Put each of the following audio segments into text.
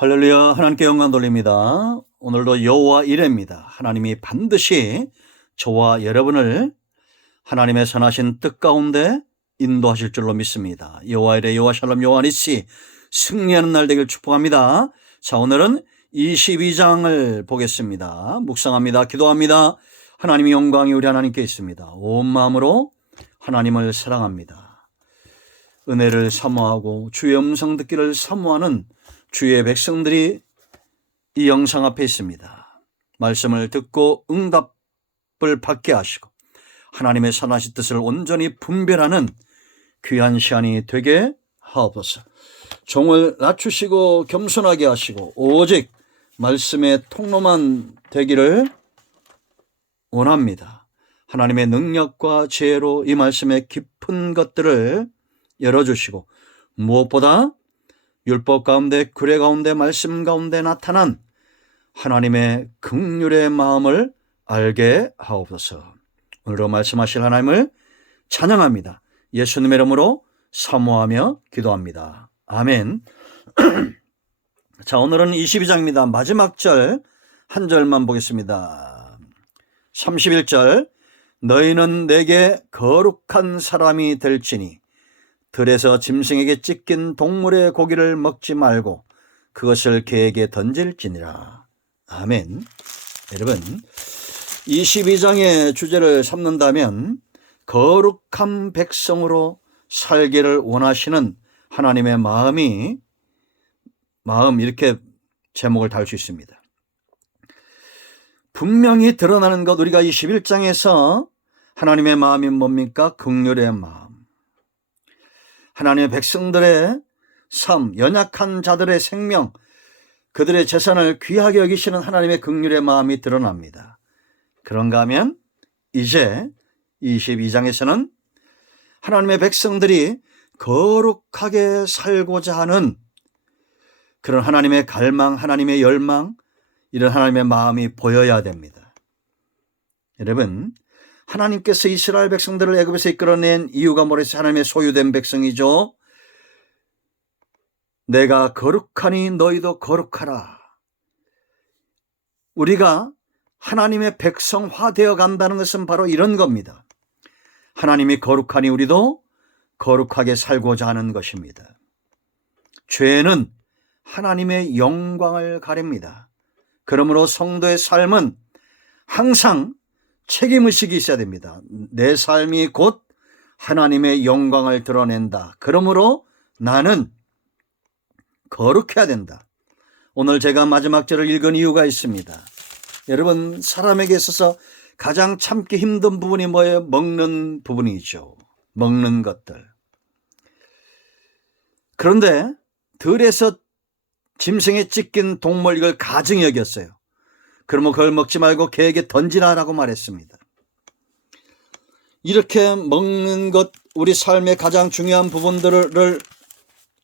할렐루야. 하나님께 영광 돌립니다. 오늘도 여호와 이레입니다. 하나님이 반드시 저와 여러분을 하나님의 선하신 뜻 가운데 인도하실 줄로 믿습니다. 여호와 이레, 여호와 샬롬, 여호와 니시, 승리하는 날 되길 축복합니다. 자, 오늘은 22장을 보겠습니다. 묵상합니다. 기도합니다. 하나님의 영광이 우리 하나님께 있습니다. 온 마음으로 하나님을 사랑합니다. 은혜를 사모하고 주의 음성 듣기를 사모하는 주의 백성들이 이 영상 앞에 있습니다. 말씀을 듣고 응답을 받게 하시고 하나님의 선하신 뜻을 온전히 분별하는 귀한 시간이 되게 하옵소서. 종을 낮추시고 겸손하게 하시고 오직 말씀의 통로만 되기를 원합니다. 하나님의 능력과 지혜로 이 말씀의 깊은 것들을 열어주시고 무엇보다 율법 가운데, 규례 가운데, 말씀 가운데 나타난 하나님의 긍휼의 마음을 알게 하옵소서. 오늘도 말씀하실 하나님을 찬양합니다. 예수님의 이름으로 사모하며 기도합니다. 아멘. 자, 오늘은 22장입니다. 마지막 절 한 절만 보겠습니다. 31절, 너희는 내게 거룩한 사람이 될지니 들에서 짐승에게 찢긴 동물의 고기를 먹지 말고 그것을 개에게 던질지니라. 아멘. 여러분, 22장의 주제를 삼는다면 거룩한 백성으로 살기를 원하시는 하나님의 마음 이렇게 제목을 달 수 있습니다. 분명히 드러나는 것, 우리가 21장에서 하나님의 마음이 뭡니까? 긍휼의 마음. 하나님의 백성들의 삶, 연약한 자들의 생명, 그들의 재산을 귀하게 여기시는 하나님의 긍휼의 마음이 드러납니다. 그런가 하면 이제 22장에서는 하나님의 백성들이 거룩하게 살고자 하는 그런 하나님의 갈망, 하나님의 열망, 이런 하나님의 마음이 보여야 됩니다. 여러분, 하나님께서 이스라엘 백성들을 애굽에서 이끌어낸 이유가 뭐랬어요? 하나님의 소유된 백성이죠. 내가 거룩하니 너희도 거룩하라. 우리가 하나님의 백성화되어 간다는 것은 바로 이런 겁니다. 하나님이 거룩하니 우리도 거룩하게 살고자 하는 것입니다. 죄는 하나님의 영광을 가립니다. 그러므로 성도의 삶은 항상 책임의식이 있어야 됩니다. 내 삶이 곧 하나님의 영광을 드러낸다. 그러므로 나는 거룩해야 된다. 오늘 제가 마지막 절을 읽은 이유가 있습니다. 여러분, 사람에게 있어서 가장 참기 힘든 부분이 뭐예요? 먹는 부분이죠. 먹는 것들. 그런데 들에서 짐승에 찢긴 동물, 이걸 가증히 여겼어요. 그러면 그걸 먹지 말고 개에게 던지라라고 말했습니다. 이렇게 먹는 것, 우리 삶의 가장 중요한 부분들을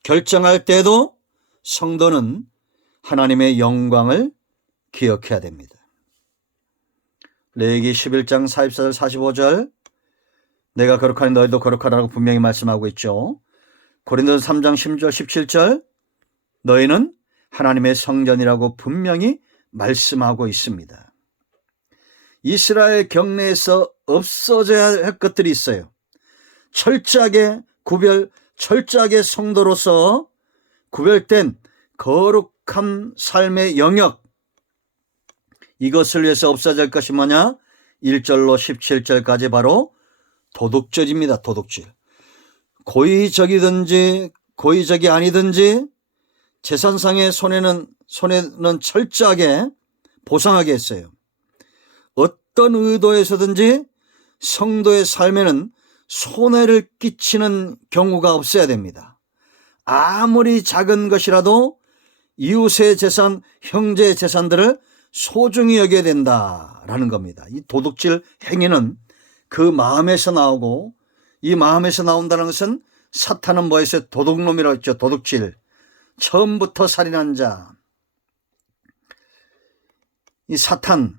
결정할 때도 성도는 하나님의 영광을 기억해야 됩니다. 레위기 11장 44절 45절, 내가 거룩하니 너희도 거룩하라고 분명히 말씀하고 있죠. 고린도서 3장 10절 17절, 너희는 하나님의 성전이라고 분명히 말씀하고 있습니다. 이스라엘 경내에서 없어져야 할 것들이 있어요. 철저하게 철저하게 성도로서 구별된 거룩한 삶의 영역, 이것을 위해서 없어져야 할 것이 뭐냐? 1절로 17절까지 바로 도둑질입니다. 도둑질. 고의적이든지 고의적이 아니든지 재산상의 손해는 철저하게 보상하게 했어요. 어떤 의도에서든지 성도의 삶에는 손해를 끼치는 경우가 없어야 됩니다. 아무리 작은 것이라도 이웃의 재산, 형제의 재산들을 소중히 여겨야 된다라는 겁니다. 이 도둑질 행위는 그 마음에서 나오고, 이 마음에서 나온다는 것은 사탄은 뭐였어요? 도둑놈이라고 했죠. 도둑질. 처음부터 살인한 자. 이 사탄,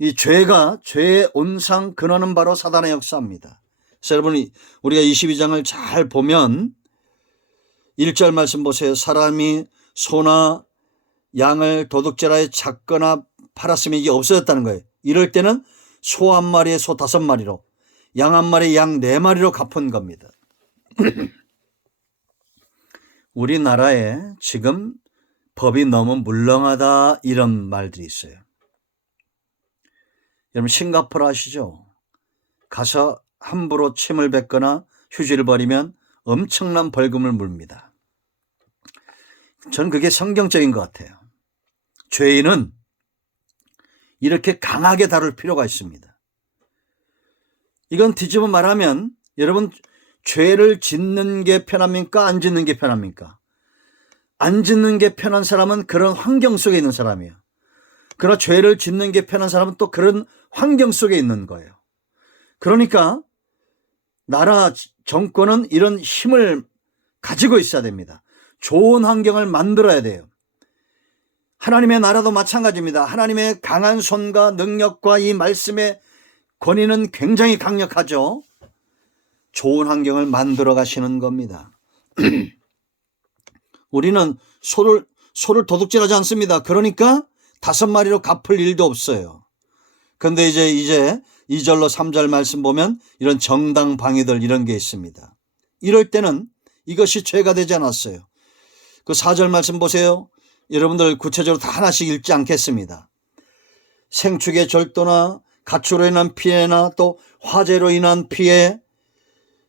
이 죄의 온상 근원은 바로 사단의 역사입니다. 그래서 여러분, 우리가 22장을 잘 보면 1절 말씀 보세요. 사람이 소나 양을 도둑질하여 잡거나 팔았으면 이게 없어졌다는 거예요. 이럴 때는 소 한 마리에 소 5마리로, 양 한 마리에 양 4마리로 갚은 겁니다. 우리나라에 지금 법이 너무 물렁하다 이런 말들이 있어요. 여러분 싱가포르 아시죠? 가서 함부로 침을 뱉거나 휴지를 버리면 엄청난 벌금을 물습니다. 저는 그게 성경적인 것 같아요. 죄인은 이렇게 강하게 다룰 필요가 있습니다. 이건 뒤집어 말하면 여러분 죄를 짓는 게 편합니까? 안 짓는 게 편합니까? 안 짓는 게 편한 사람은 그런 환경 속에 있는 사람이에요. 그러나 죄를 짓는 게 편한 사람은 또 그런 환경 속에 있는 거예요. 그러니까 나라 정권은 이런 힘을 가지고 있어야 됩니다. 좋은 환경을 만들어야 돼요. 하나님의 나라도 마찬가지입니다. 하나님의 강한 손과 능력과 이 말씀의 권위는 굉장히 강력하죠. 좋은 환경을 만들어 가시는 겁니다. 우리는 소를 도둑질하지 않습니다. 그러니까 5마리로 갚을 일도 없어요. 그런데 이제 2절로 3절 말씀 보면 이런 정당방위들 이런 게 있습니다. 이럴 때는 이것이 죄가 되지 않았어요. 그 4절 말씀 보세요. 여러분들 구체적으로 다 하나씩 읽지 않겠습니다. 생축의 절도나 가축으로 인한 피해나 또 화재로 인한 피해,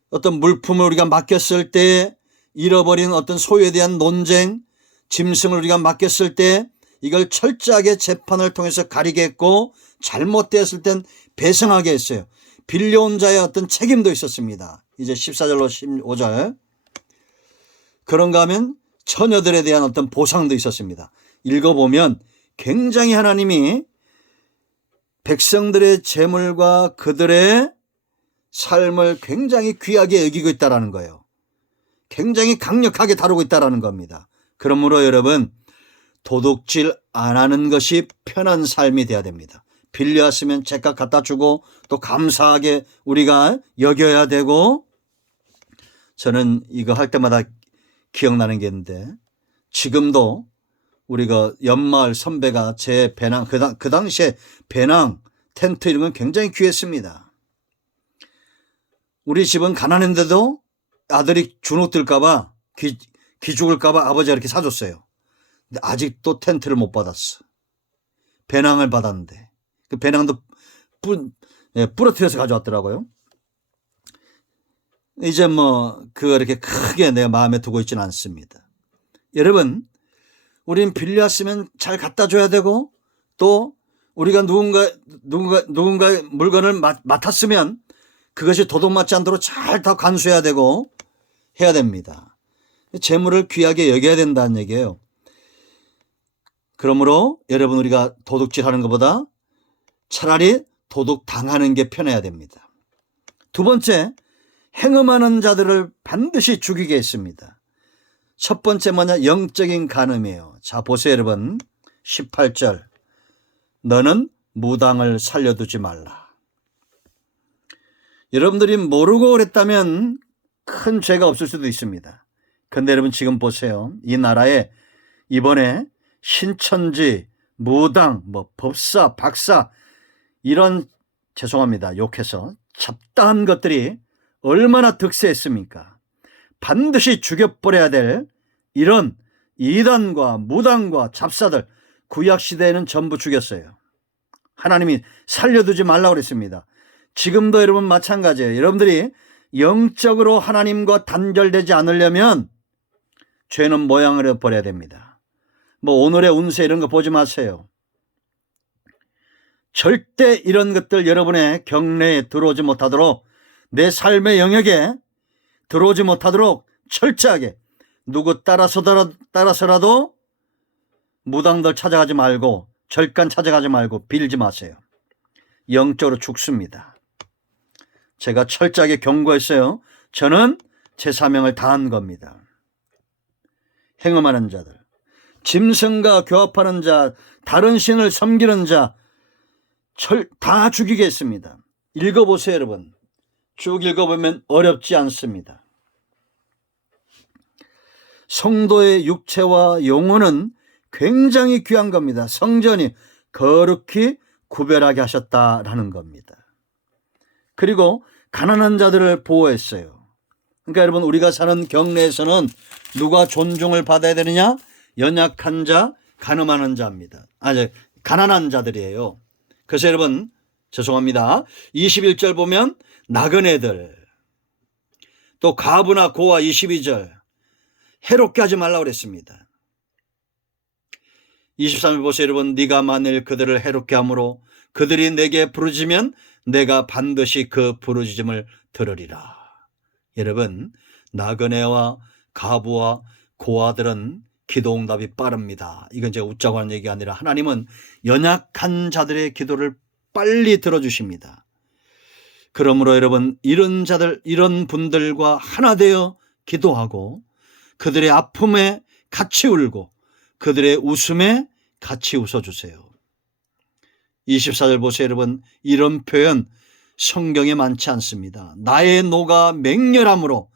어떤 물품을 우리가 맡겼을 때 잃어버린 어떤 소유에 대한 논쟁, 짐승을 우리가 맡겼을 때 이걸 철저하게 재판을 통해서 가리게 했고 잘못되었을 땐 배상하게 했어요. 빌려온 자의 어떤 책임도 있었습니다. 이제 14절로 15절. 그런가 하면 처녀들에 대한 어떤 보상도 있었습니다. 읽어보면 굉장히 하나님이 백성들의 재물과 그들의 삶을 굉장히 귀하게 여기고 있다는 거예요. 굉장히 강력하게 다루고 있다는 겁니다. 그러므로 여러분 도둑질 안 하는 것이 편한 삶이 돼야 됩니다. 빌려왔으면 제값 갖다 주고 또 감사하게 우리가 여겨야 되고, 저는 이거 할 때마다 기억나는 게 있는데 지금도 우리가 연마을 선배가 제 배낭, 그 당시에 배낭, 텐트 이런 건 굉장히 귀했습니다. 우리 집은 가난한데도 아들이 주눅 들까봐 기죽을까봐 아버지가 이렇게 사줬어요. 근데 아직도 텐트를 못 받았어. 배낭을 받았는데 그 배낭도 부러뜨려서 가져왔더라고요. 이제 그거 이렇게 크게 내 마음에 두고 있지는 않습니다. 여러분, 우린 빌려왔으면 잘 갖다 줘야 되고 또 우리가 누군가의 물건을 맡았으면 그것이 도둑맞지 않도록 잘 다 간수해야 되고 해야 됩니다. 재물을 귀하게 여겨야 된다는 얘기예요. 그러므로 여러분 우리가 도둑질하는 것보다 차라리 도둑 당하는 게 편해야 됩니다. 두 번째, 행음하는 자들을 반드시 죽이게 했습니다. 첫 번째 뭐냐? 영적인 간음이에요. 자 보세요 여러분. 18절. 너는 무당을 살려두지 말라. 여러분들이 모르고 그랬다면 큰 죄가 없을 수도 있습니다. 그런데 여러분 지금 보세요. 이 나라에 이번에 신천지, 무당, 법사, 박사 이런 죄송합니다. 욕해서 잡다한 것들이 얼마나 득세했습니까? 반드시 죽여버려야 될 이런 이단과 무당과 잡사들 구약시대에는 전부 죽였어요. 하나님이 살려두지 말라고 그랬습니다. 지금도 여러분 마찬가지예요. 여러분들이 영적으로 하나님과 단절되지 않으려면 죄는 모양을 버려야 됩니다. 오늘의 운세 이런 거 보지 마세요. 절대 이런 것들 여러분의 경내에 들어오지 못하도록, 내 삶의 영역에 들어오지 못하도록 철저하게 누구 따라서라도 무당들 찾아가지 말고 절간 찾아가지 말고 빌지 마세요. 영적으로 죽습니다. 제가 철저하게 경고했어요. 저는 제 사명을 다한 겁니다. 행음하는 자들, 짐승과 교합하는 자, 다른 신을 섬기는 자 다 죽이겠습니다. 읽어보세요 여러분. 쭉 읽어보면 어렵지 않습니다. 성도의 육체와 영혼은 굉장히 귀한 겁니다. 성전이 거룩히 구별하게 하셨다라는 겁니다. 그리고 가난한 자들을 보호했어요. 그러니까 여러분, 우리가 사는 경내에서는 누가 존중을 받아야 되느냐? 연약한 자, 가늠하는 자입니다. 가난한 자들이에요. 그래서 여러분, 죄송합니다. 21절 보면 나그네들, 또 과부나 고아 22절 해롭게 하지 말라고 그랬습니다. 23절 보세요. 여러분, 네가 만일 그들을 해롭게 함으로 그들이 내게 부르짖으면 내가 반드시 그 부르짖음을 들으리라. 여러분, 나그네와 과부와 고아들은 기도응답이 빠릅니다. 이건 제가 웃자고 하는 얘기가 아니라 하나님은 연약한 자들의 기도를 빨리 들어주십니다. 그러므로 여러분, 이런 자들, 이런 분들과 하나 되어 기도하고 그들의 아픔에 같이 울고 그들의 웃음에 같이 웃어주세요. 24절 보세요. 여러분, 이런 표현 성경에 많지 않습니다. 나의 노가 맹렬함으로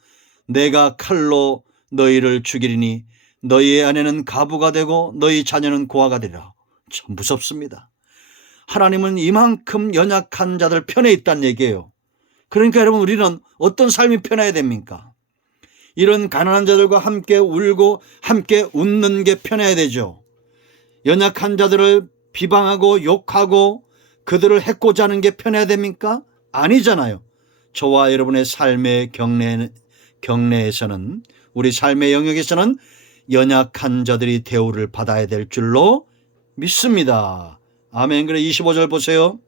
내가 칼로 너희를 죽이리니 너희의 아내는 과부가 되고 너희 자녀는 고아가 되리라. 참 무섭습니다. 하나님은 이만큼 연약한 자들 편에 있다는 얘기예요. 그러니까 여러분, 우리는 어떤 삶이 편해야 됩니까? 이런 가난한 자들과 함께 울고 함께 웃는 게 편해야 되죠. 연약한 자들을 비방하고 욕하고 그들을 해코지 하는 게 편해야 됩니까? 아니잖아요. 저와 여러분의 삶의 경내에서는, 우리 삶의 영역에서는 연약한 자들이 대우를 받아야 될 줄로 믿습니다. 아멘. 그래 25절 보세요.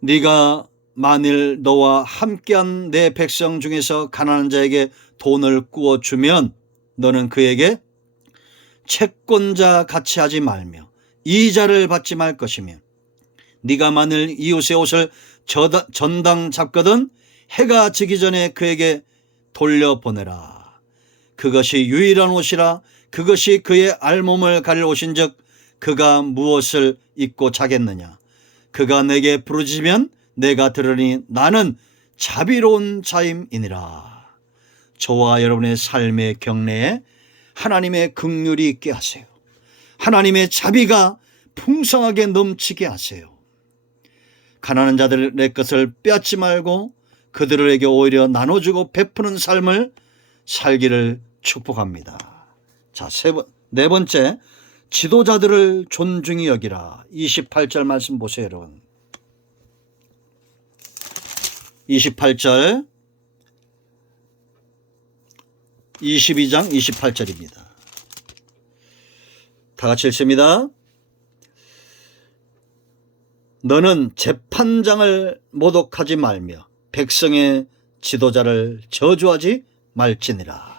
네가 만일 너와 함께한 내 백성 중에서 가난한 자에게 돈을 꾸어주면 너는 그에게 채권자 같이 하지 말며 이자를 받지 말 것이며 네가 만일 이웃의 옷을 전당 잡거든 해가 지기 전에 그에게 돌려보내라. 그것이 유일한 옷이라. 그것이 그의 알몸을 가릴 옷인즉 그가 무엇을 입고 자겠느냐. 그가 내게 부르짖으면 내가 들으니 나는 자비로운 자임이니라. 저와 여러분의 삶의 경내에 하나님의 긍휼이 있게 하세요. 하나님의 자비가 풍성하게 넘치게 하세요. 가난한 자들의 것을 빼앗지 말고 그들에게 오히려 나눠주고 베푸는 삶을 살기를 축복합니다. 자, 네 번째, 지도자들을 존중히 여기라. 28절 말씀 보세요, 여러분. 28절, 22장 28절입니다. 다 같이 읽습니다. 너는 재판장을 모독하지 말며 백성의 지도자를 저주하지 말지니라.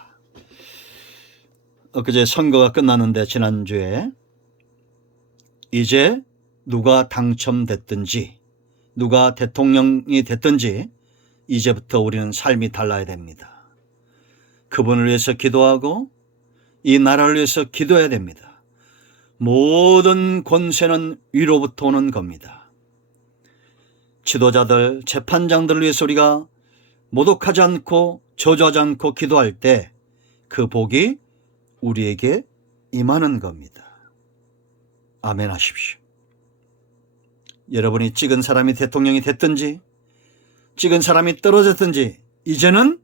엊그제 선거가 끝났는데 지난주에 이제 누가 당첨됐든지 누가 대통령이 됐든지 이제부터 우리는 삶이 달라야 됩니다. 그분을 위해서 기도하고 이 나라를 위해서 기도해야 됩니다. 모든 권세는 위로부터 오는 겁니다. 지도자들, 재판장들을 위해서 우리가 모독하지 않고 저주하지 않고 기도할 때 그 복이 우리에게 임하는 겁니다. 아멘 하십시오. 여러분이 찍은 사람이 대통령이 됐든지 찍은 사람이 떨어졌든지 이제는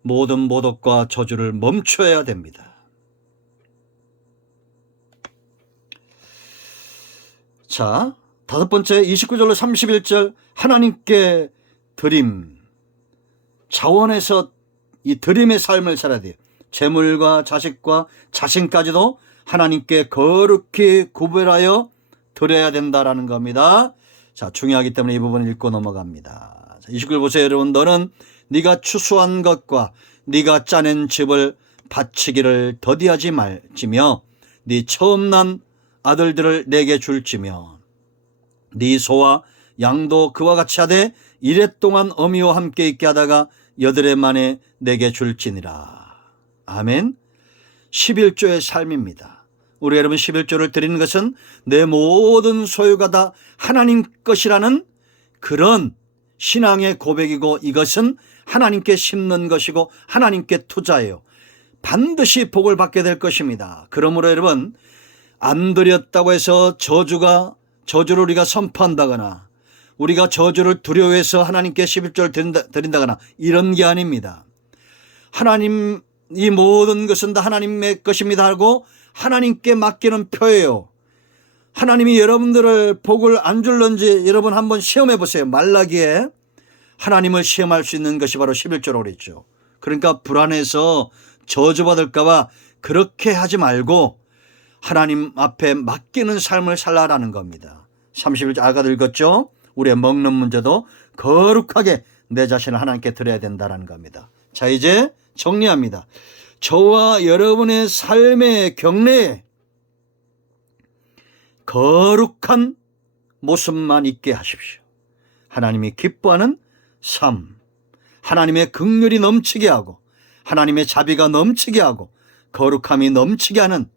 모든 모독과 저주를 멈춰야 됩니다. 자, 다섯 번째 29절로 31절 하나님께 드림, 자원에서 이 드림의 삶을 살아야 돼요. 재물과 자식과 자신까지도 하나님께 거룩히 구별하여 드려야 된다라는 겁니다. 자, 중요하기 때문에 이 부분을 읽고 넘어갑니다. 29절 보세요, 여러분. 너는 네가 추수한 것과 네가 짜낸 즙을 바치기를 더디하지 말지며 네 처음 난 아들들을 내게 줄지며 네 소와 양도 그와 같이 하되 이랫동안 어미와 함께 있게 하다가 여드레 만에 내게 줄지니라. 아멘. 11조의 삶입니다. 우리 여러분 11조를 드리는 것은 내 모든 소유가 다 하나님 것이라는 그런 신앙의 고백이고 이것은 하나님께 심는 것이고 하나님께 투자해요. 반드시 복을 받게 될 것입니다. 그러므로 여러분, 안 드렸다고 해서 저주를 우리가 선포한다거나 우리가 저주를 두려워해서 하나님께 11조를 드린다거나 이런 게 아닙니다. 하나님, 이 모든 것은 다 하나님의 것입니다 하고 하나님께 맡기는 표예요. 하나님이 여러분들을 복을 안 줄런지 여러분 한번 시험해 보세요. 말라기에 하나님을 시험할 수 있는 것이 바로 11조라고 그랬죠. 그러니까 불안해서 저주받을까 봐 그렇게 하지 말고 하나님 앞에 맡기는 삶을 살라라는 겁니다. 31절 아까 읽었죠. 우리의 먹는 문제도 거룩하게 내 자신을 하나님께 드려야 된다는 겁니다. 자, 이제 정리합니다. 저와 여러분의 삶의 경내에 거룩한 모습만 있게 하십시오. 하나님이 기뻐하는 삶, 하나님의 긍휼이 넘치게 하고 하나님의 자비가 넘치게 하고 거룩함이 넘치게 하는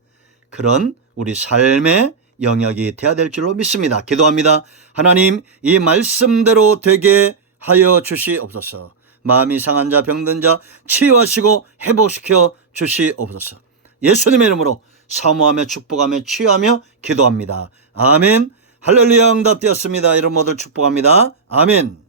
그런 우리 삶의 영역이 되어야 될 줄로 믿습니다. 기도합니다. 하나님, 이 말씀대로 되게 하여 주시옵소서. 마음이 상한 자, 병든 자 치유하시고 회복시켜 주시옵소서. 예수님의 이름으로 사모하며 축복하며 치유하며 기도합니다. 아멘. 할렐루야. 응답되었습니다. 이런 모두 축복합니다. 아멘.